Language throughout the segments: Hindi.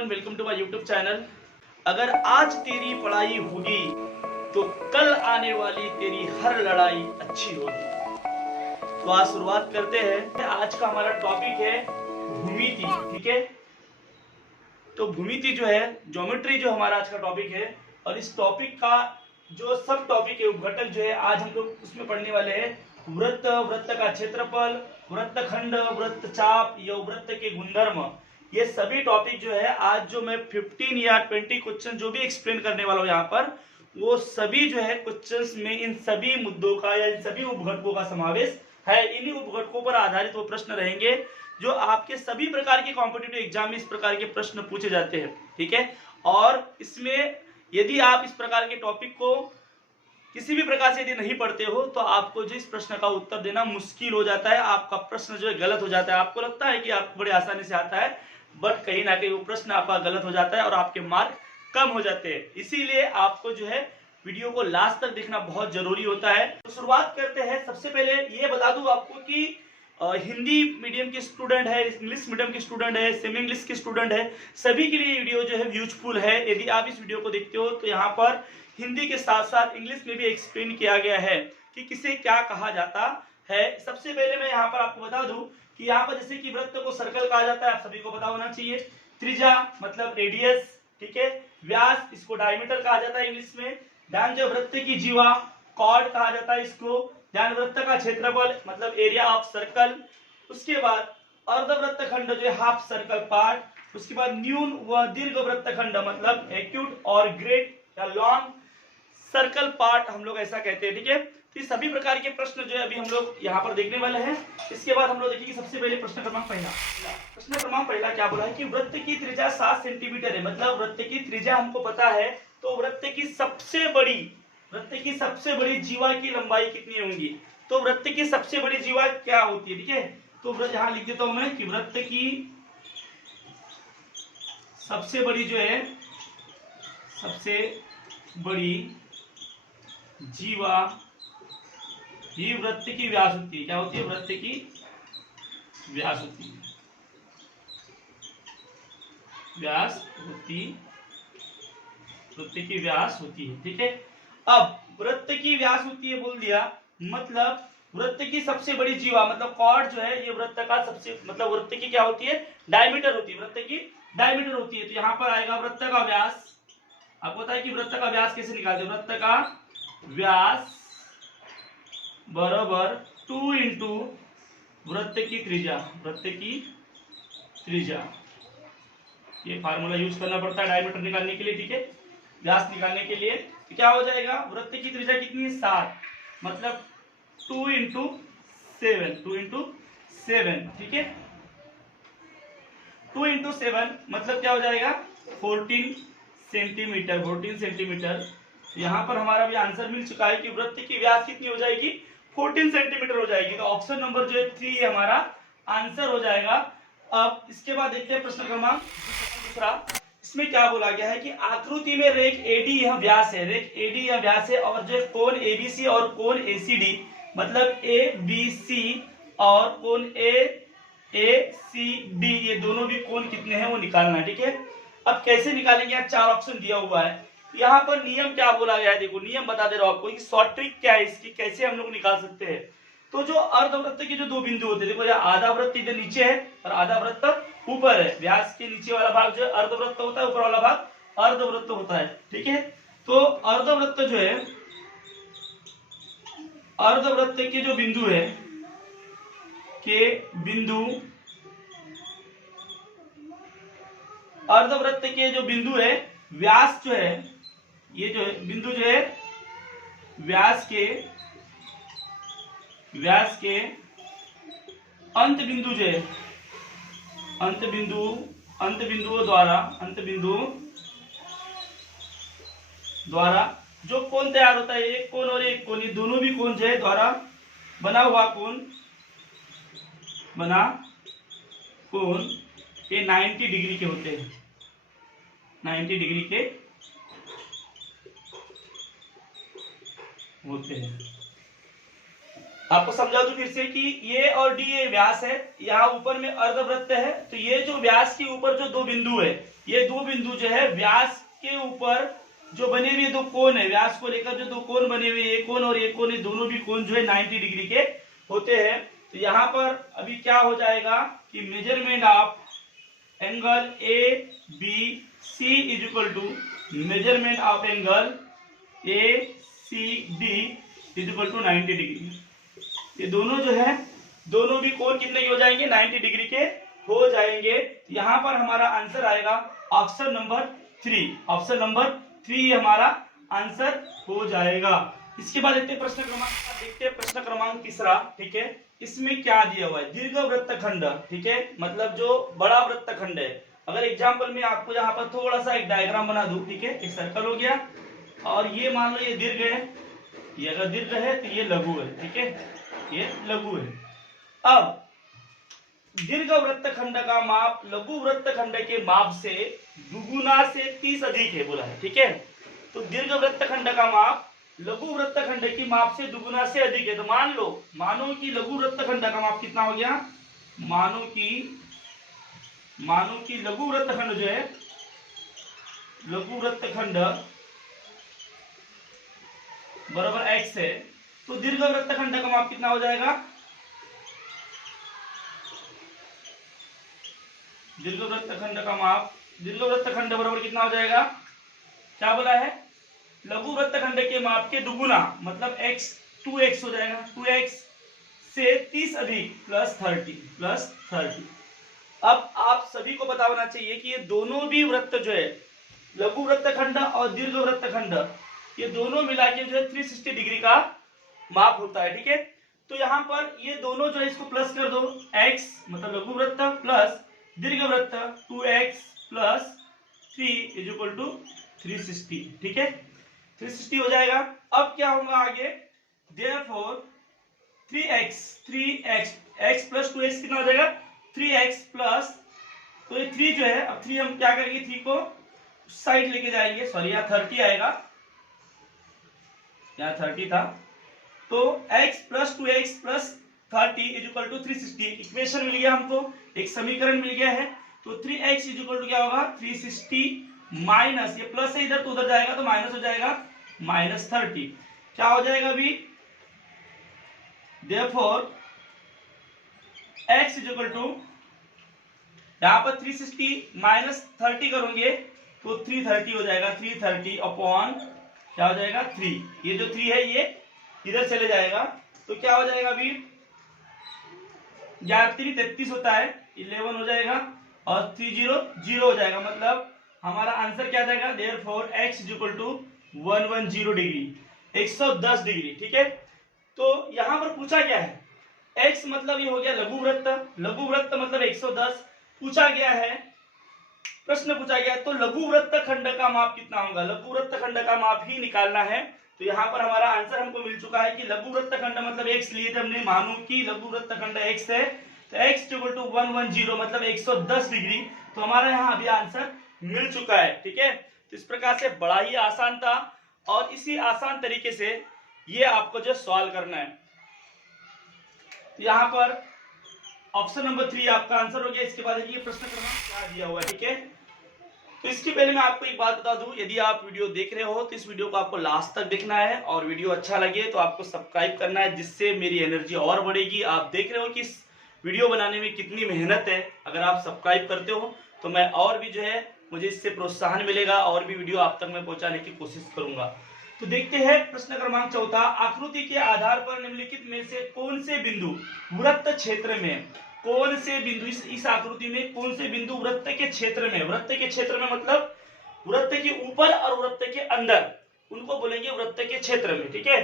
Everyone, welcome to my YouTube channel. अगर आज तेरी पढ़ाई होगी तो कल आने वाली तेरी हर लड़ाई अच्छी होगी। तो आज शुरुआत करते हैं। आज का हमारा टॉपिक है भूमिति। ठीक है, तो भूमिति जो है, ज्योमेट्री जो हमारा आज का टॉपिक है, और इस टॉपिक का जो सब टॉपिक है, उपघटक जो है, आज हम लोग उसमें पढ़ने वाले हैं वृत्त, वृत्त का क्षेत्रफल, वृत्तखंड, वृत्तचाप या वृत्त के गुणधर्म। ये सभी टॉपिक जो है आज जो मैं 15 या 20 क्वेश्चन जो भी एक्सप्लेन करने वाला हूँ यहाँ पर, वो सभी जो है क्वेश्चंस में इन सभी मुद्दों का या इन सभी उपघटकों का समावेश है। इन्हीं उपघटकों पर आधारित वो प्रश्न रहेंगे जो आपके सभी प्रकार के कॉम्पिटिटिव एग्जाम में इस प्रकार के प्रश्न पूछे जाते हैं। ठीक है, और इसमें यदि आप इस प्रकार के टॉपिक को किसी भी प्रकार से यदि नहीं पढ़ते हो तो आपको जो इस प्रश्न का उत्तर देना मुश्किल हो जाता है। आपका प्रश्न जो है गलत हो जाता है। आपको लगता है कि आपको बड़े आसानी से आता है, बट कहीं ना कहीं वो प्रश्न आपका गलत हो जाता है और आपके मार्क कम हो जाते हैं। इसीलिए आपको जो है वीडियो को लास्ट तक देखना बहुत जरूरी होता है। तो शुरुआत करते हैं। सबसे पहले ये बता दूं आपको कि हिंदी मीडियम के स्टूडेंट है, इंग्लिश मीडियम के स्टूडेंट है, सेमी इंग्लिश के स्टूडेंट है, सभी के लिए वीडियो जो है यूजफुल है। यदि आप इस वीडियो को देखते हो तो यहाँ पर हिंदी के साथ साथ इंग्लिश में भी एक्सप्लेन किया गया है कि किसे क्या कहा जाता है। सबसे पहले मैं यहाँ पर आपको बता दूं कि यहाँ पर जैसे कि वृत्त को सर्कल कहा जाता है, आप सभी को पता होना चाहिए। त्रिज्या मतलब रेडियस, ठीक है। व्यास, इसको डायमीटर कहा जाता है इंग्लिश में। ध्यान जो वृत्त की जीवा, कॉर्ड कहा जाता है इसको। ध्यान वृत्त का क्षेत्रफल मतलब एरिया ऑफ सर्कल। उसके बाद अर्धवृत्त खंड जो है हाफ सर्कल पार्ट। उसके बाद न्यून व दीर्घ वृत्त खंड मतलब एक्यूट और ग्रेट या लॉन्ग सर्कल पार्ट हम लोग ऐसा कहते हैं। ठीक है, तो ये सभी प्रकार के प्रश्न जो है अभी हम लोग यहाँ पर देखने वाले हैं। इसके बाद हम लोग देखेंगे सबसे पहले प्रश्न क्रमांक पहला क्या बोला है कि वृत्त की त्रिज्या 7 सेंटीमीटर है। मतलब वृत्त की त्रिज्या हमको पता है, तो वृत्त की सबसे बड़ी जीवा की लंबाई कितनी होगी। तो वृत्त की सबसे बड़ी जीवा क्या होती है। ठीक है, तो यहाँ लिख देता हूं मैं कि वृत्त की सबसे बड़ी जो है, सबसे बड़ी जीवा ही वृत्त की व्यास होती है। क्या होती है? वृत्त की व्यास होती है। वृत्त की व्यास होती है। ठीक है, अब वृत्त की व्यास होती है बोल दिया, मतलब वृत्त की सबसे बड़ी जीवा मतलब कॉर्ड जो है, ये वृत्त का सबसे मतलब वृत्त की क्या होती है? डायमीटर होती है। वृत्त की डायमीटर होती है। तो यहाँ पर आएगा वृत्त का व्यास। आपको पता है कि वृत्त का व्यास कैसे निकालते हैं? वृत्त का व्यास बराबर 2 इंटू वृत्त की त्रिज्या। वृत्त की त्रिज्या, ये फार्मूला यूज करना पड़ता है डायमीटर निकालने के लिए। ठीक है, व्यास निकालने के लिए तो क्या हो जाएगा? वृत्त की त्रिज्या कितनी है? 7, मतलब 2 इंटू 7। ठीक है, 2 इंटू 7 मतलब क्या हो जाएगा? 14 सेंटीमीटर। यहाँ पर हमारा भी आंसर मिल चुका है कि वृत्त की व्यास कितनी हो जाएगी? 14 सेंटीमीटर हो जाएगी। तो ऑप्शन नंबर जो है 3 हमारा आंसर हो जाएगा। अब इसके बाद देखते हैं प्रश्न क्रमांक दूसरा। इसमें क्या बोला गया है कि आकृति में रेख एडी यह व्यास है, रेख एडी यह व्यास है, और जो कोण एबीसी और कोण एसीडी मतलब एबीसी और कोण एसीडी, ये दोनों भी कोण कितने हैं वो निकालना है। ठीक है, अब कैसे निकालेंगे? आप 4 ऑप्शन दिया हुआ है। यहाँ पर नियम क्या बोला गया है, देखो नियम बता दे रहा हूं आपको कि शॉर्ट ट्रिक क्या है इसकी, कैसे हम लोग निकाल सकते हैं। तो जो अर्धवृत्त के जो 2 बिंदु होते हैं, देखो आधा वृत्त इधर नीचे है और आधा वृत्त ऊपर है। व्यास के नीचे वाला भाग जो है अर्धवृत्त होता है, ऊपर वाला भाग अर्धवृत्त होता है। ठीक है, तो अर्धवृत्त जो है, अर्धवृत्त के जो बिंदु है अर्धवृत्त के जो बिंदु है, व्यास जो है, ये जो है बिंदु जो है व्यास के अंत बिंदु जो है, अंत बिंदुओं द्वारा जो कोण तैयार होता है, एक कोण और एक कोण, ये दोनों भी कोण जो है द्वारा बना हुआ कोण ये 90 डिग्री के होते हैं। 90 डिग्री के होते हैं। आपको समझा दूं फिर से कि ये और डी ये व्यास है, यहाँ ऊपर में अर्धवृत्त है, तो ये जो व्यास के ऊपर जो 2 बिंदु है, ये दो बिंदु जो है व्यास के ऊपर जो बने हुए दो कोण है, व्यास को लेकर जो दो कोण बने हुए, ये कोण और ये कोण, ये दोनों भी कोण जो है 90 डिग्री के होते हैं। तो यहाँ पर अभी क्या हो जाएगा कि measurement of angle A B C is equal to measurement of angle A C D is equal to 90 degree. ये दोनों जो है, दोनों भी कोण कितने के हो जाएंगे, 90 डिग्री के हो जाएंगे। यहाँ पर हमारा आंसर आएगा ऑप्शन नंबर 3। ऑप्शन नंबर 3 हमारा आंसर हो जाएगा। इसके बाद देखते हैं प्रश्न क्रमांक तीसरा। ठीक है, इसमें क्या दिया हुआ है, दीर्घ वृत्तखंड। ठीक है, मतलब जो बड़ा वृत्तखंड है। अगर एग्जाम्पल में आपको यहाँ पर थोड़ा सा एक डायग्राम बना दूं, ठीक है, एक सर्कल हो गया और ये मान लो ये दीर्घ है, ये अगर दीर्घ है तो ये लघु है। ठीक है, ये लघु है। अब दीर्घ वृत्तखंड का माप लघु वृत्तखंड के माप से दुगुना से 30 अधिक है बोला है। ठीक है, तो दीर्घ वृत्तखंड का माप लघु वृत्तखंड की माप से दुगुना से अधिक है। तो मानो कि लघु वृत्तखंड का माप कितना हो गया, मानो कि लघु वृत्तखंड जो है, लघु वृत्तखंड बराबर x है, तो दीर्घ वृत्तखंड का माप कितना हो जाएगा, दीर्घ वृत्तखंड का माप, दीर्घ वृत्तखंड बराबर कितना हो जाएगा, क्या बोला है, लघु वृत्तखंड के माप के दुगुना, मतलब x 2x हो जाएगा, 2x से 30 अधिक प्लस 30। अब आप सभी को पता होना चाहिए कि ये दोनों भी वृत्त जो है, लघु वृत्तखंड और दीर्घ वृत्तखंड, ये दोनों मिला के जो है 360 डिग्री का माप होता है। ठीक है, तो यहाँ पर ये दोनों जो है इसको प्लस कर दो, x मतलब लघु वृत्त प्लस दीर्घ वृत्त 2x plus 3 is equal to 360। ठीक है, 360 हो जाएगा। अब क्या होगा आगे, therefore 3x x plus 2x कितना हो जाएगा, 3x प्लस, तो ये 3 जो है, अब 3 हम क्या करेंगे, 3 को साइड लेके जाएंगे, सॉरी यहाँ 30 आएगा, यहाँ 30 था, तो x plus 2x plus 30 is equal to 360। Equation मिल गया हमको, एक समीकरण मिल गया है। तो 3x इज इक्वल टू क्या होगा, 360 माइनस, ये प्लस है इधर तो उधर जाएगा तो माइनस हो जाएगा, -30 क्या हो जाएगा अभी, therefore x is equal to, यहां पर 360 माइनस 30 करोगे तो 330 हो जाएगा, 330 अपॉन क्या हो जाएगा 3, ये जो 3 है ये इधर चले जाएगा, तो क्या हो जाएगा अभी, 3 33 होता है, 11 हो जाएगा और 30 0 हो जाएगा, मतलब हमारा आंसर क्या जाएगा, therefore x is equal to 110 degree, 110 degree. ठीक है, तो यहां पर पूछा क्या है, x मतलब ये हो गया लघु वृत्त, लघु वृत्त मतलब 110 पूछा गया है, प्रश्न पूछा गया है, तो लघु वृत्तखंड का माप कितना होगा, लघु वृत्तखंड का माप ही निकालना है। तो यहाँ पर हमारा आंसर हमको मिल चुका है कि लघु वृत्तखंड मतलब x लिए थे हमने, मानो कि लघु वृत्तखंड x है, तो x इक्वल टू 110 मतलब 110 डिग्री, तो हमारा यहाँ अभी आंसर मिल चुका है। ठीक है, तो इस प्रकार से बड़ा ही आसान था और इसी आसान तरीके से ये आपको जो सवाल करना है। तो यहाँ पर ऑप्शन नंबर 3 आपका आंसर हो गया। इसके बाद ये प्रश्न क्रमांक क्या दिया हुआ है। ठीक है, तो इसके पहले मैं आपको एक बात बता दूं, यदि आप वीडियो देख रहे हो तो इस वीडियो को आपको लास्ट तक देखना है और वीडियो अच्छा लगे तो आपको सब्सक्राइब करना है, जिससे मेरी एनर्जी और बढ़ेगी। आप देख रहे हो कि इस वीडियो बनाने में कितनी मेहनत है, अगर आप सब्सक्राइब करते हो तो मैं और भी जो है मुझे इससे प्रोत्साहन मिलेगा और भी वीडियो आप तक मैं पहुंचाने की कोशिश करूंगा। तो देखते हैं प्रश्न क्रमांक 4, आकृति के आधार पर निम्नलिखित में से कौन से बिंदु वृत्त क्षेत्र में, कौन से बिंदु इस आकृति में कौन से बिंदु वृत्त के क्षेत्र में, वृत्त के क्षेत्र में मतलब वृत्त के ऊपर और वृत्त के अंदर, उनको बोलेंगे वृत्त के क्षेत्र में। ठीक है,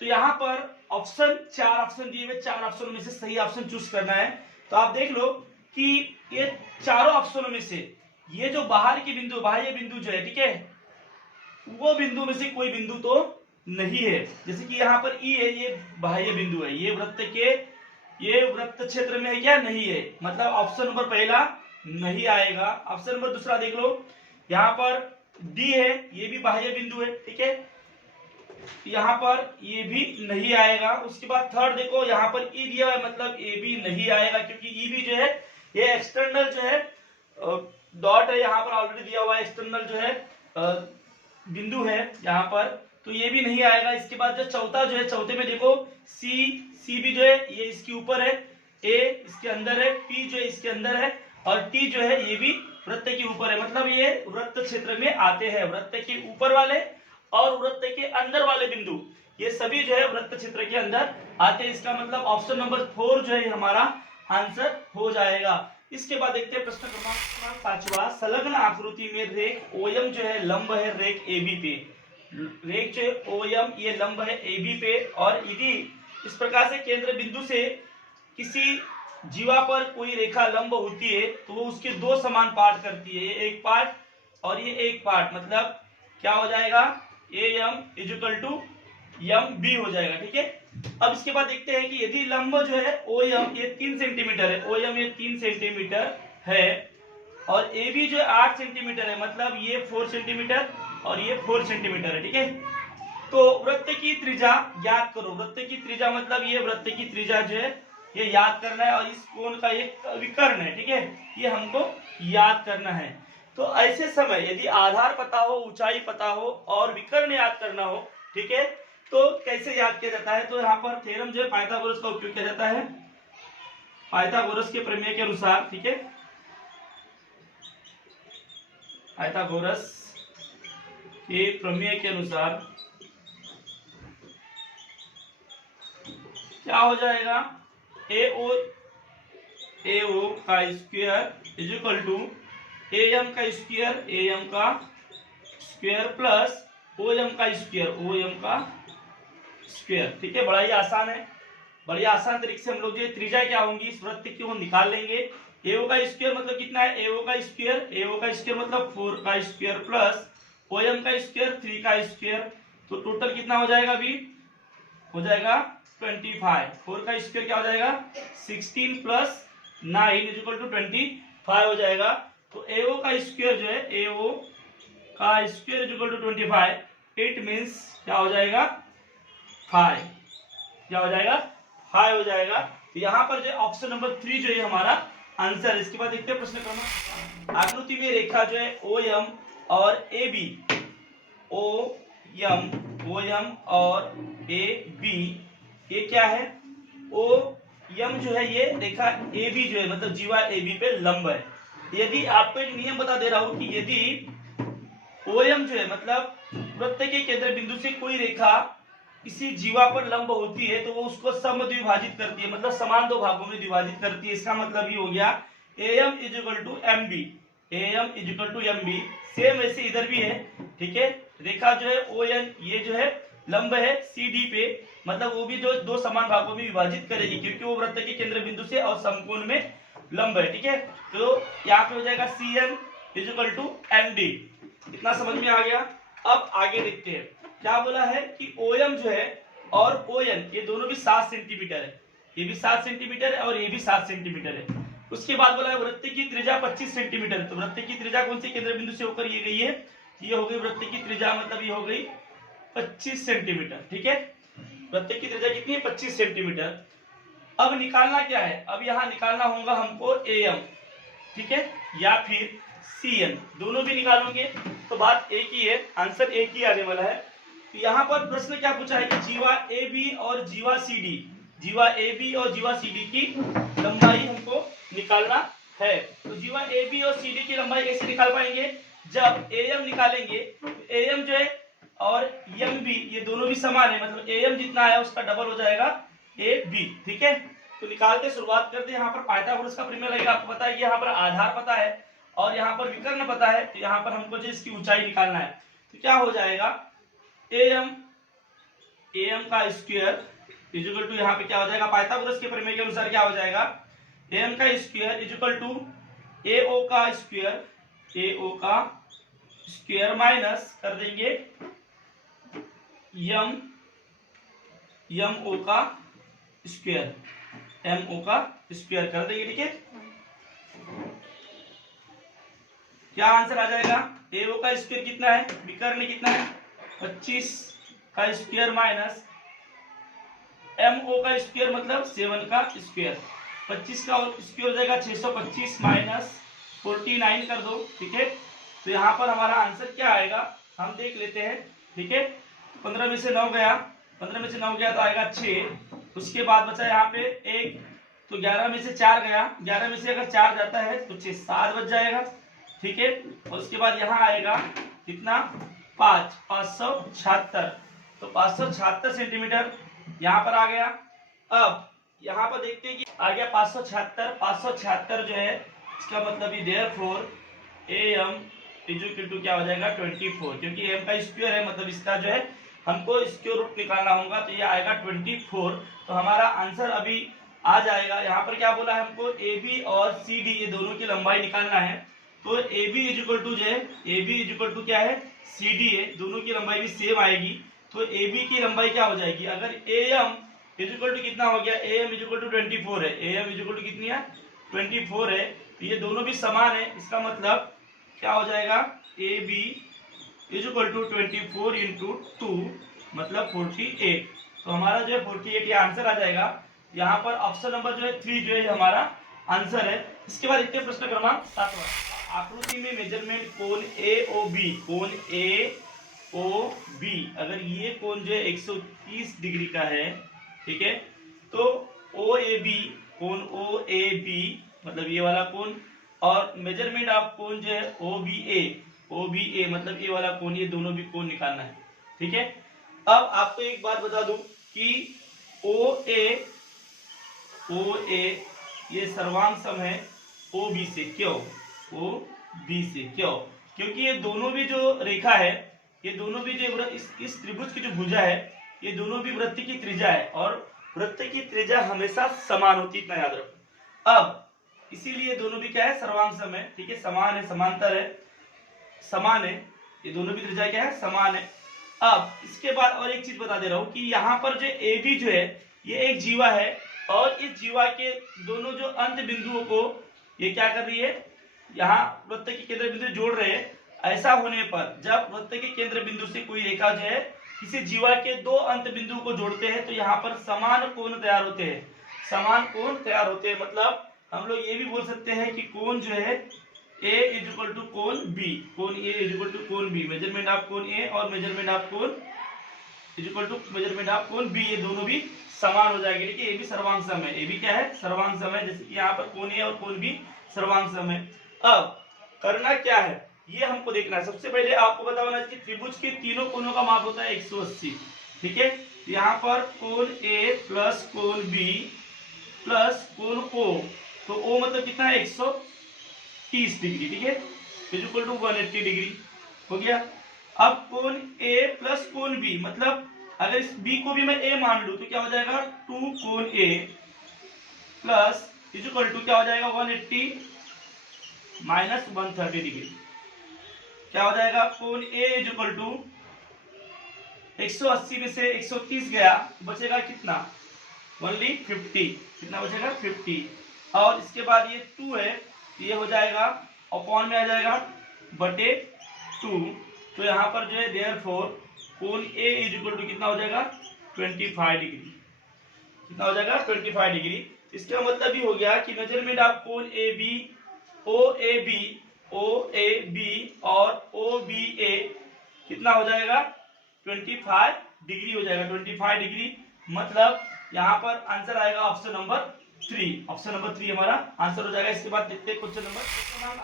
तो यहाँ पर ऑप्शन 4 ऑप्शन दिए हुए, 4 ऑप्शनों में से सही ऑप्शन चूज करना है। तो आप देख लो कि ये चारों ऑप्शनों में से ये जो बाहर की बिंदु, बाह्य बिंदु जो है, ठीक है, वो बिंदु में से कोई बिंदु तो नहीं है। जैसे कि यहाँ पर ई है, ये बाह्य बिंदु है, ये वृत्त क्षेत्र में है क्या, नहीं है, मतलब ऑप्शन नंबर पहला नहीं आएगा। ऑप्शन नंबर दूसरा देख लो, यहाँ पर डी है, ये भी बाह्य बिंदु है। ठीक है, यहाँ पर ये भी नहीं आएगा। उसके बाद थर्ड देखो, यहाँ पर ई दिया है, मतलब ए भी नहीं आएगा, क्योंकि ई भी जो है ये एक्सटर्नल जो है डॉट है यहाँ पर ऑलरेडी दिया हुआ है, एक्सटर्नल जो है बिंदु है यहाँ पर, तो ये भी नहीं आएगा। इसके बाद जो चौथा जो है, चौथे में देखो सी भी जो है ये इसके ऊपर है, ए इसके अंदर है, पी जो है इसके अंदर है, और टी जो है ये भी वृत्त के ऊपर है। मतलब ये वृत्त क्षेत्र में आते हैं, वृत्त के ऊपर वाले और वृत्त के अंदर वाले बिंदु, ये सभी जो है वृत्त क्षेत्र के अंदर आते हैं। इसका मतलब ऑप्शन नंबर 4 जो है हमारा आंसर हो जाएगा। इसके बाद देखते हैं प्रश्न क्रमांक 5वां। संलग्न आकृति में रेख ओएम जो है लंब है रेख एबी पे। रेख जो है ओएम ये लंब है एबी पे, और यदि इस प्रकार से केंद्र बिंदु से किसी जीवा पर कोई रेखा लंब होती है तो वो उसके दो समान पार्ट करती है, ये एक पार्ट और ये एक पार्ट, मतलब क्या हो जाएगा, A M equal to M B हो जाएगा। ठीक है, अब इसके बाद देखते हैं कि यदि लंब जो है ओ एम ये 3 सेंटीमीटर है, ओ एम ये 3 सेंटीमीटर है, और ए बी जो है 8 सेंटीमीटर है, मतलब ये 4 सेंटीमीटर और ये 4 सेंटीमीटर है। ठीक है, तो वृत्त की त्रिज्या ज्ञात करो। वृत्त की त्रिज्या मतलब ये वृत्त की त्रिज्या जो है ये याद करना है, और इस कोण का एक विकर्ण है। ठीक है, ये हमको याद करना है। तो ऐसे समय यदि आधार पता हो, ऊंचाई पता हो और विकर्ण याद करना हो, ठीक है, तो कैसे याद किया जाता है, तो यहाँ पर थ्योरम जो है पाइथागोरस का उपयोग किया जाता है, पाइथागोरस के प्रमेय के अनुसार। ठीक है, पाइथागोरस के प्रमेय के अनुसार क्या हो जाएगा, ए ओ का square is equal to A M का स्क्वायर, ए एम का स्क्वायर प्लस ओ एम का स्क्वायर, ओ एम का स्क्वायर। ठीक है, बड़ा ही आसान है, बड़ी आसान तरीके से हम लोग जो त्रिज्या क्या होंगी इस वृत्त की वो निकाल लेंगे। एओ का स्क्वायर मतलब कितना है, एओ का स्क्वायर, एओ का स्क्वायर मतलब 4 का स्क्वायर प्लस ओ एम का स्क्वायर 3 का स्क्वायर, तो टोटल कितना हो जाएगा, अभी हो जाएगा 25। 4 का स्क्वायर क्या हो जाएगा 16 प्लस 9 इज इक्वल टू 25 हो जाएगा। तो एओ का स्क्वायर जो है, एओ का square is equal to 25, it means क्या हो जाएगा 5, क्या हो जाएगा 5 हो जाएगा। तो यहाँ पर जो ऑप्शन नंबर 3 जो है हमारा आंसर। इसके बाद देखते हैं प्रश्न क्रमांक। आकृति में रेखा जो है ओ एम और ए बी, ओ एम और ए बी, ये क्या है, ओ एम जो है ये रेखा ए बी जो है मतलब जीवा ए बी पे लंब है। यदि आपको एक नियम बता दे रहा हूं कि यदि ओ एम जो है मतलब वृत्त के केंद्र बिंदु से कोई रेखा किसी जीवा पर लंब होती है तो वो उसको समद्विभाजित करती है, मतलब समान दो भागों में विभाजित करती है। इसका मतलब ये हो गया A M is equal to M B, A M is equal to M B. Same ऐसे इधर भी है। ठीक है, रेखा जो है ओ एन ये जो है लंब है सी डी पे, मतलब वो भी जो दो समान भागों में विभाजित करेगी क्योंकि वो वृत्त के केंद्र बिंदु से और समकोण में लंब है। ठीक है, तो यहाँ पे हो जाएगा C N is equal to M D. इतना समझ में आ गया। अब आगे देखते हैं क्या बोला है कि ओएम जो है और ओएन ये दोनों भी 7 सेंटीमीटर है, ये भी 7 सेंटीमीटर है और ये भी 7 सेंटीमीटर है। उसके बाद बोला है वृत्त की त्रिज्या 25 सेंटीमीटर। तो वृत्त की त्रिज्या कौन सी केंद्र बिंदु से होकर ये गई है, ये हो गई वृत्त की त्रिज्या, मतलब ये हो गई 25 सेंटीमीटर। ठीक है, वृत्त की त्रिज्या कितनी है 25 सेंटीमीटर। अब निकालना क्या है, अब यहाँ निकालना होगा हमको ए एम, ठीक है, या फिर सी एन, दोनों भी निकालोगे तो बात एक ही है, आंसर एक ही आने वाला है। तो यहाँ पर प्रश्न क्या पूछा है कि जीवा ए बी और जीवा सी डी, जीवा ए बी और जीवा सी डी की लंबाई हमको निकालना है। तो जीवा ए बी और सी डी की लंबाई कैसे निकाल पाएंगे, जब ए एम निकालेंगे तो ए एम जो है और एम बी ये दोनों भी समान है, मतलब ए एम जितना है उसका डबल हो जाएगा ए बी। ठीक है, तो निकालते शुरुआत करते हैं। यहाँ पर पाइथागोरस का प्रमेय लगेगा, आपको पता है कि यहाँ पर आधार पता है और यहाँ पर विकर्ण पता है, तो यहाँ पर हमको जो इसकी ऊंचाई निकालना है। तो क्या हो जाएगा ए एम का स्क्वायर इज इक्वल टू, यहाँ पे क्या हो जाएगा पाइथागोरस के प्रमेय के अनुसार क्या हो जाएगा ए एम का square is equal to A O का स्क्वायर, ए ओ का स्क्वायर माइनस कर देंगे एम ओ का स्क्वायर, एम ओ का स्क्वायर कर देंगे। ठीक है, क्या आंसर आ जाएगा, ए ओ का स्क्वायर कितना है, विकर्ण कितना है 25 का स्क्वायर माइनस एम ओ का स्क्वायर मतलब 7 का स्क्वायर, 25 का स्क्वायर हो जाएगा 625 माइनस 49 कर दो, ठीक है। तो यहाँ पर हमारा आंसर क्या आएगा हम देख लेते हैं, ठीक है। 15 में से 9 गया, 15 में से 9 गया तो आएगा 6। उसके बाद बचा यहाँ पे 1, तो 11 में से 4 गया, 11 में से अगर 4 जाता है तो 6 7 बच जाएगा, ठीक है। और उसके बाद यहाँ आएगा कितना 5, 576, तो 576 सेंटीमीटर यहाँ पर आ गया। अब यहाँ पर देखते हैं कि आ गया 576, 576 जो है इसका मतलब ये देयरफॉर AM इक्वल टू क्या हो जाएगा 24, क्योंकि m का स्क्वायर है, मतलब इसका जो है हमको स्क्वायर रूट निकालना होगा, तो ये आएगा 24। तो हमारा आंसर अभी आ जाएगा। यहाँ पर क्या बोला है हमको AB और CD ये दोनों की लंबाई निकालना है। तो AB इक्वल टू जो है AB इक्वल टू क्या है CD है, दोनों की लंबाई भी सेम आएगी। तो AB की लंबाई क्या हो जाएगी, अगर AM इक्वल टू कितना हो गया, AM इक्वल टू 24 है, AM इक्वल टू कितनी है 24 है, तो ये दोनों भी समान है। इसका मतलब क्या हो जाएगा AB इक्वल टू 24 इंटू 2 मतलब 48। तो हमारा जो है 48 ये आंसर आ जाएगा। यहाँ पर ऑप्शन नंबर जो है 3 जो है हमारा आंसर है। इसके बाद देखते हैं प्रश्न क्रमांक 7वां। आकृति में मेजरमेंट कोण AOB, कोण AOB अगर ये कोण जो है 130 डिग्री का है, ठीक है, तो OAB कोण OAB मतलब ये वाला कोण, और मेजरमेंट ऑफ कोण जो है OBA मतलब ये वाला कोण, ये दोनों भी कोण निकालना है, ठीक है। अब आपको एक बात बता दूं कि OA ये सर्वांग सम है OB से। क्यों OB से? क्यों? क्योंकि ये दोनों भी जो रेखा है, ये दोनों भी जो इस त्रिभुज की जो भुजा है, ये दोनों भी वृत्त की त्रिज्या है, और वृत्त की त्रिज्या हमेशा समान होती है, इतना याद रखो। अब इसीलिए दोनों भी क्या है सर्वांग सम है, ठीक है, समान है, समांतर है, समान है, ये दोनों भी त्रिज्या क्या है समान है। अब इसके बाद और एक चीज बता दे रहा हूं कि यहाँ पर जो AB जो है ये एक जीवा है, और इस जीवा के दोनों जो अंत बिंदुओं को ये क्या कर रही है, यहाँ वृत्त के केंद्र बिंदु जोड़ रहे हैं। ऐसा होने पर जब वृत्त के केंद्र बिंदु से कोई रेखा जो है किसी जीवा के दो अंत बिंदु को जोड़ते हैं तो यहाँ पर समान कोण तैयार होते हैं, समान कोण तैयार होते हैं। मतलब हम लोग ये भी बोल सकते हैं कि कोण जो है A इक्वल टू कोण B, कोण A इक्वल टू कोण B, मेजरमेंट ऑफ कोण A और मेजरमेंट ऑफ कोण इक्वल टू मेजरमेंट ऑफ कोण B, ये दोनों भी समान हो जाएंगे। देखिए ये भी सर्वांग सम है, ये भी क्या है सर्वांग सम है, जैसे कि यहाँ पर कोण A और कोण B सर्वांग सम है। अब करना क्या है ये हमको देखना है। सबसे पहले आपको बताना है कि त्रिभुज के तीनों कोणों का माप होता है 180, ठीक है। यहाँ पर कोण A प्लस कोण B प्लस कोण O, तो O मतलब कितना है 130 डिग्री, ठीक है, इक्वल टू 180 डिग्री हो गया। अब कोण A प्लस कोण B मतलब अगर इस B को भी मैं A मान लूं तो क्या हो जाएगा 2 कोण A प्लस इक्वल टू क्या हो जाएगा 180 माइनस 130 डिग्री, क्या हो जाएगा कोण A इक्वल टू 180 में से 130 गया बचेगा कितना ओनली 50, कितना बचेगा 50। और इसके बाद ये 2 है, ये हो जाएगा अपॉन में आ जाएगा बटे 2। तो यहाँ पर जो है देयरफॉर कोण A इक्वल टू कितना हो जाएगा 25 डिग्री, कितना हो जाएगा 25 डिग्री। इसका मतलब ये हो गया कि मेजरमेंट ऑफ कोण AB, OAB और OBA कितना हो जाएगा 25 डिग्री हो जाएगा, 25 डिग्री। मतलब यहाँ पर आंसर आएगा ऑप्शन नंबर 3, ऑप्शन नंबर 3 हमारा आंसर हो जाएगा। इसके बाद देखते हैं क्वेश्चन नंबर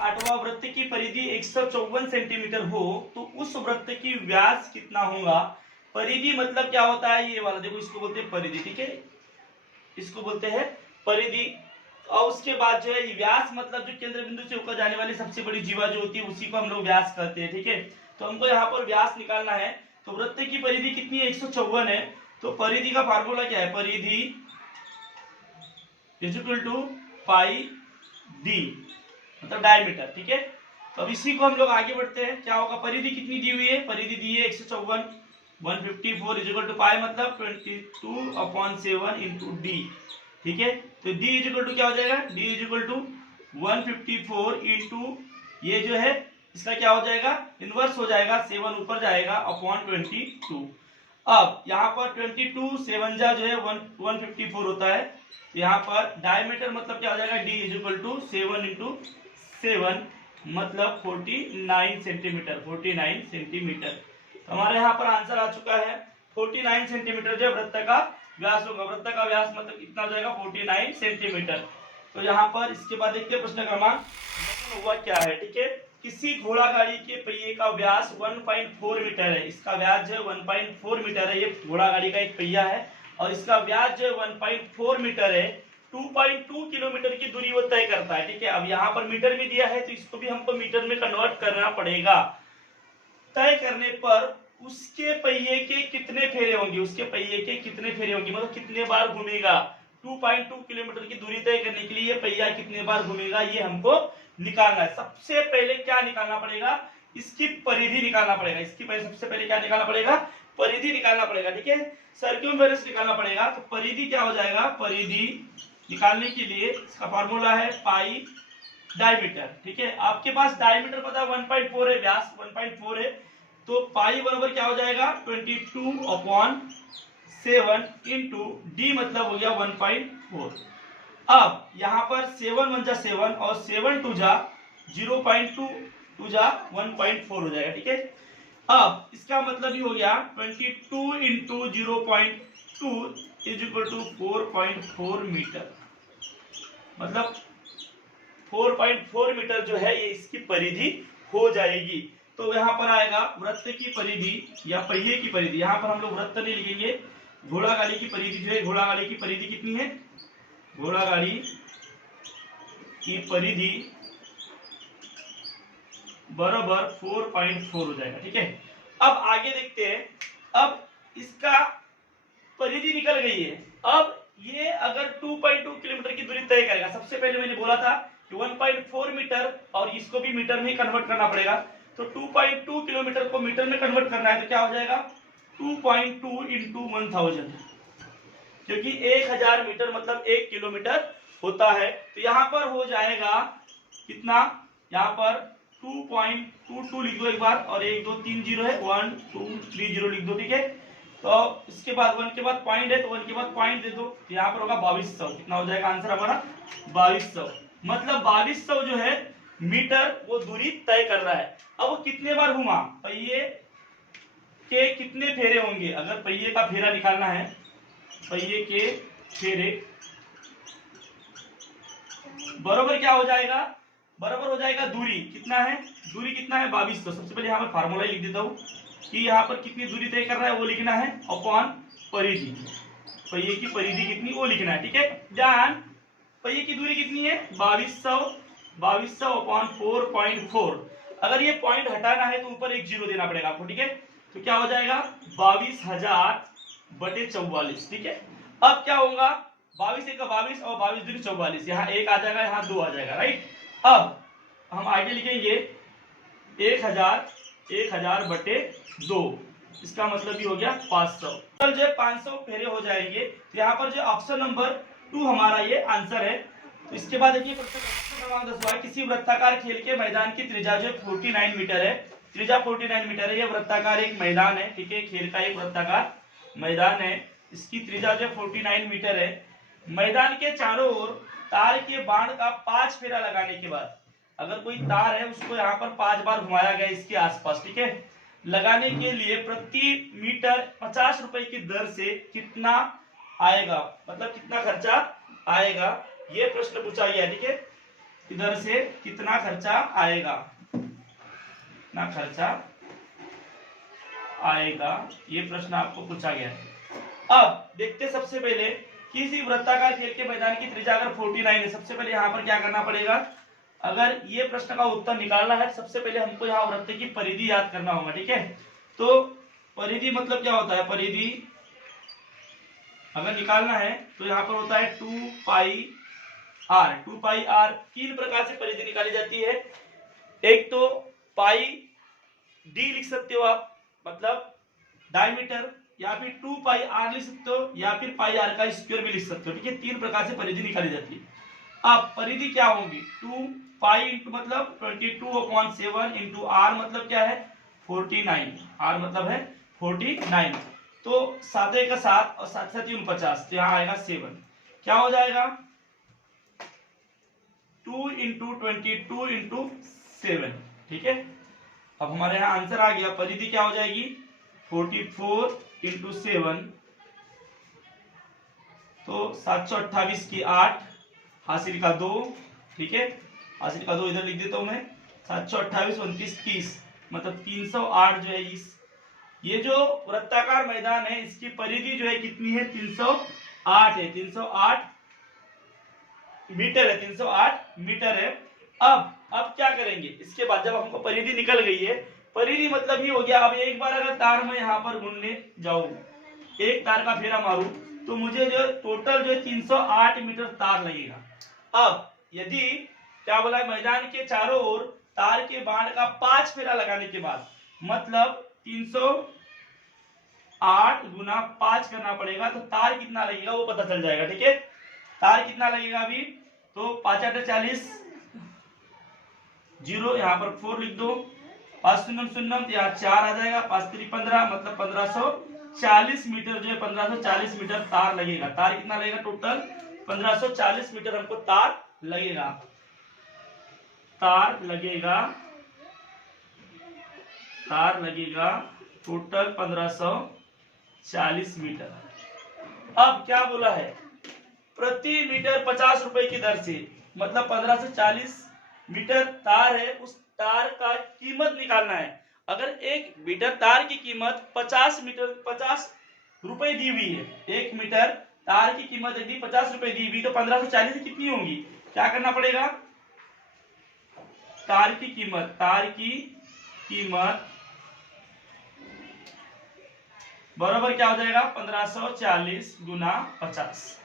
8वां। वृत्त की परिधि 154 सेंटीमीटर हो तो उस वृत्त की व्यास कितना होगा। परिधि मतलब क्या होता है ये वाला, देखो इसको बोलते हैं परिधि, ठीक है, इसको बोलते हैं परिधि। और उसके बाद जो है व्यास मतलब जो केंद्र बिंदु से होकर जाने वाली सबसे बड़ी जीवा जो होती है उसी को हम लोग व्यास कहते हैं, ठीक है। तो हमको यहाँ पर व्यास निकालना है। तो वृत्त की परिधि कितनी है 154 है, तो परिधि का फार्मूला क्या है, परिधि इक्वल टू पाई डी मतलब डायमीटर, ठीक है। तो अब इसी को हम लोग आगे बढ़ते हैं। क्या होगा, परिधि कितनी दी हुई है, परिधि दी है 154, 154 इक्वल टू पाई मतलब 22/7 इंटू डी, ठीक है। तो d इक्वल टू क्या हो जाएगा, d इक्वल टू 154 इंटू ये जो है इसका क्या हो जाएगा इनवर्स हो जाएगा, 7 ऊपर जाएगा अपॉन 22। अब यहाँ पर 22 7 जा जो है 154 होता है। तो यहाँ पर डायमीटर मतलब क्या हो जाएगा d इक्वल टू 7 इंटू 7 मतलब 49 सेंटीमीटर। 49 सेंटीमीटर हमारे यहाँ पर आंसर आ चुका है। 49 सेंटीमीटर जो वृत्त का व्यास होगा। वृत्त का व्यास मतलब कितना हो जाएगा 49 सेंटीमीटर। तो यहाँ पर इसके बाद देखिए प्रश्न क्रमांक हुआ क्या है। ठीक है, किसी घोड़ा गाड़ी के पहिए का व्यास 1.4 मीटर है। इसका व्यास जो है 1.4 मीटर है। ये घोड़ा गाड़ी का एक पहिया है और इसका व्यास जो है 1.4 मीटर है। 2.2 किलोमीटर की दूरी वो तय करता है। ठीक है, अब यहाँ पर मीटर में दिया है तो इसको भी हमको मीटर में कन्वर्ट करना पड़ेगा। तय करने पर उसके पहिए के कितने फेरे होंगे, उसके पहिए के कितने फेरे होंगे मतलब कितने बार घूमेगा। 2.2 किलोमीटर की दूरी तय करने के लिए पहिया कितने बार घूमेगा ये हमको निकालना है। सबसे पहले क्या निकालना पड़ेगा, इसकी परिधि निकालना पड़ेगा। इसकी सबसे पहले क्या निकालना पड़ेगा, परिधि निकालना पड़ेगा। ठीक है, सर्क्यूम्फेरेंस निकालना पड़ेगा। तो परिधि क्या हो जाएगा, परिधि निकालने के लिए इसका फॉर्मूला है पाई डायमीटर। ठीक है, आपके पास डायमीटर पता है 1.4 है, व्यास 1.4 है, तो पाई बराबर क्या हो जाएगा 22/7 इंटू डी मतलब हो गया 1.4। अब यहाँ पर 7 1 जा 7 और 7 2 जा 0.2 2 जा 1.4 हो जाएगा। ठीक है, अब इसका मतलब ही हो गया 22 into 0.2 is equal to 4.4 metre. मतलब 4.4 मीटर जो है ये इसकी परिधि हो जाएगी। तो यहाँ पर आएगा वृत्त की परिधि या पहिए की परिधि। यहाँ पर हम लोग वृत्त नहीं लिखेंगे, घोड़ा गाड़ी की परिधि जो है, घोड़ा गाड़ी की परिधि कितनी है, घोड़ा गाड़ी की परिधि बराबर 4.4 हो जाएगा। ठीक है, अब आगे देखते हैं। अब इसका परिधि निकल गई है। अब ये अगर 2.2 किलोमीटर की दूरी तय करेगा, सबसे पहले मैंने बोला था कि 1.4 मीटर और इसको भी मीटर में कन्वर्ट करना पड़ेगा। तो 2.2 किलोमीटर को मीटर में कन्वर्ट करना है तो क्या हो जाएगा 2.2 इंटू 1000, क्योंकि 1000 मीटर मतलब 1 किलोमीटर होता है। तो यहाँ पर हो जाएगा कितना, यहाँ पर 2.22 लिख दो एक बार और 1 2 3 0 है, 1 2 3 0 लिख दो। ठीक है, तो इसके बाद 1 के बाद पॉइंट है तो 1 के बाद पॉइंट दे दो। तो यहाँ पर होगा 2200। कितना हो जाएगा आंसर हमारा 2200। मतलब 2200 जो है मीटर वो दूरी तय कर रहा है। अब वो कितने बार घुमा, पहिए के कितने फेरे होंगे। अगर पहिए का फेरा निकालना है, पहिए के फेरे बराबर क्या हो जाएगा, बराबर हो जाएगा दूरी। कितना है, दूरी कितना है 2200। सबसे पहले यहाँ पर फार्मूला लिख देता हूँ कि यहाँ पर कितनी दूरी तय कर रहा है वो लिखना है अपॉन परिधि। पहिए की परिधि कितनी वो लिखना है। ठीक है, ध्यान, पहिए की दूरी कितनी है 2200 अपॉन 4.4। अगर ये पॉइंट हटाना है तो ऊपर एक जीरो देना पड़ेगा आपको। ठीक है, तो क्या हो जाएगा 22,000/44। ठीक है, अब क्या होगा 22 1 22 और 22 2 44, यहाँ 1 आ जाएगा, यहाँ 2 आ जाएगा। राइट, अब हम आगे लिखेंगे 1000/2, इसका मतलब भी हो गया 500। कल जो 500 फेरे हो जाएंगे। तो यहाँ पर जो ऑप्शन नंबर 2 हमारा ये आंसर है। तो इसके बाद देखिए प्रश्न किसी वृत्ताकार खेल के मैदान की त्रिज्या जो 49 मीटर है, त्रिज्या 49 मीटर है। ये वृत्ताकार एक मैदान है। ठीक है, खेल का एक वृत्ताकार मैदान है, इसकी त्रिज्या जो 49 मीटर है। मैदान के चारों ओर तार के बाण का 5 फेरा लगाने के बाद, अगर कोई तार है उसको यहाँ पर 5 बार घुमाया गया इसके आसपास। ठीक है, लगाने के लिए प्रति मीटर 50 रुपए की दर से कितना आएगा, मतलब कितना खर्चा आएगा, ये प्रश्न पूछा गया है। ठीक है, इधर से कितना खर्चा आएगा, कितना खर्चा आएगा, ये प्रश्न आपको पूछा गया है। अब देखते सबसे पहले किसी वृत्ताकार खेल के मैदान की त्रिज्या अगर 49 है, सबसे पहले यहाँ पर क्या करना पड़ेगा, अगर ये प्रश्न का उत्तर निकालना है सबसे पहले हमको यहाँ वृत्त की परिधि याद करना होगा। ठीक है, तो परिधि मतलब क्या होता है, परिधि अगर निकालना है तो यहाँ पर होता है 2πr। 2πr तीन प्रकार से परिधि निकाली जाती है। एक तो पाई डी लिख सकते हो आप, मतलब डायमीटर, या फिर 2πr लिख सकते हो, या फिर पाई आर का स्क्वायर भी लिख सकते हो। ठीक है, तीन प्रकार से परिधि निकाली जाती है। अब परिधि क्या होगी, 2π इंटू मतलब 22/7 इंटू आर मतलब क्या है 49, आर मतलब है 49, तो 7 का 7 और 7 7 49, तो यहाँ आएगा 7। क्या हो जाएगा 2 इंटू 22 इंटू 7। ठीक है, अब हमारे यहाँ आंसर आ गया। परिधि क्या हो जाएगी 44 इंटू 7, तो 728 की 8, हासिल का 2। ठीक है, हासिल का 2 इधर लिख देता हूं मैं। 728 29 30, मतलब 308 जो है इस ये जो वृत्ताकार मैदान है इसकी परिधि जो है कितनी है 308 है, 308 मीटर है, 308 मीटर है। अब क्या करेंगे इसके बाद, जब हमको परिधि निकल गई है, परिधि मतलब ही हो गया। अब एक बार अगर तार में यहाँ पर घूमने जाऊं, एक तार का फेरा मारूं, तो मुझे जो टोटल जो 308 मीटर तार लगेगा। अब यदि क्या बोला मैदान के चारों ओर तार के बाण का 5 फेरा लगाने के बाद, मतलब 308 गुना 5 करना पड़ेगा, तो तार कितना लगेगा वो पता चल जाएगा। ठीक है, तार कितना लगेगा अभी, तो 5 8 40, 0 यहाँ पर 4 लिख दो, 5 शून्य शून्य, यहाँ 4 आ जाएगा, 5 3 15, मतलब 1540 मीटर जो है 1540 मीटर तार लगेगा। तार कितना लगेगा टोटल 1540 मीटर हमको तार लगेगा। तार लगेगा टोटल 1540 मीटर। अब क्या बोला है, प्रति मीटर 50 रुपए की दर से, मतलब 1540 मीटर तार है, उस तार का कीमत निकालना है। अगर 1 मीटर तार की कीमत 50 रुपए दी हुई है, 1 मीटर तार की कीमत यदि 50 रुपए दी हुई, तो 1540 कितनी होंगी, क्या करना पड़ेगा, तार की कीमत बराबर क्या हो जाएगा 1540 गुना 50,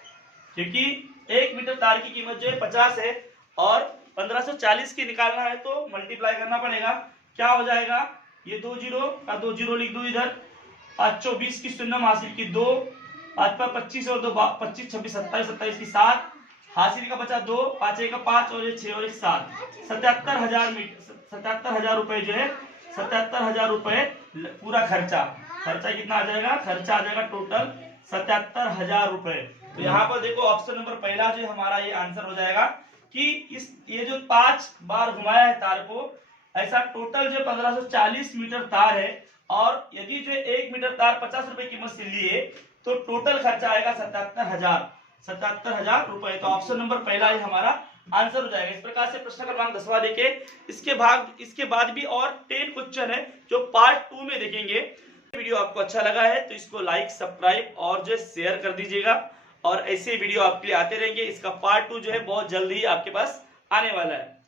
क्योंकि 1 मीटर तार की कीमत जो है 50 है और 1540 की निकालना है, तो मल्टीप्लाई करना पड़ेगा। क्या हो जाएगा, ये 2 जीरो का 2 जीरो लिख दो इधर, 5 24 की शून्य हासिल की 2, 5 पर 25 और 2 25 26 27 27 की 7, हासिल का बचा 2, 5 1 का 5 और 6 और 7, 77,000 रुपए जो है 77,000 रुपए पूरा खर्चा कितना आ जाएगा, खर्चा आ जाएगा टोटल 77,000 रुपए। तो यहाँ पर देखो ऑप्शन नंबर पहला जो हमारा ये आंसर हो जाएगा कि ये जो 5 बार घुमाया है तार को, ऐसा टोटल जो 1540 मीटर तार है, और यदि जो 1 मीटर तार 50 रुपए कीमत से लिए, तो टोटल खर्चा आएगा 77,000 रुपए। तो ऑप्शन नंबर पहला ही हमारा आंसर हो जाएगा। इस प्रकार से प्रश्न क्रमांक 10वां देखे। इसके बाद भी और 10 क्वेश्चन है जो पार्ट 2 में देखेंगे। वीडियो आपको अच्छा लगा है तो इसको लाइक सब्सक्राइब और जो शेयर कर दीजिएगा, और ऐसे वीडियो आपके लिए आते रहेंगे। इसका पार्ट 2 जो है बहुत जल्दी ही आपके पास आने वाला है।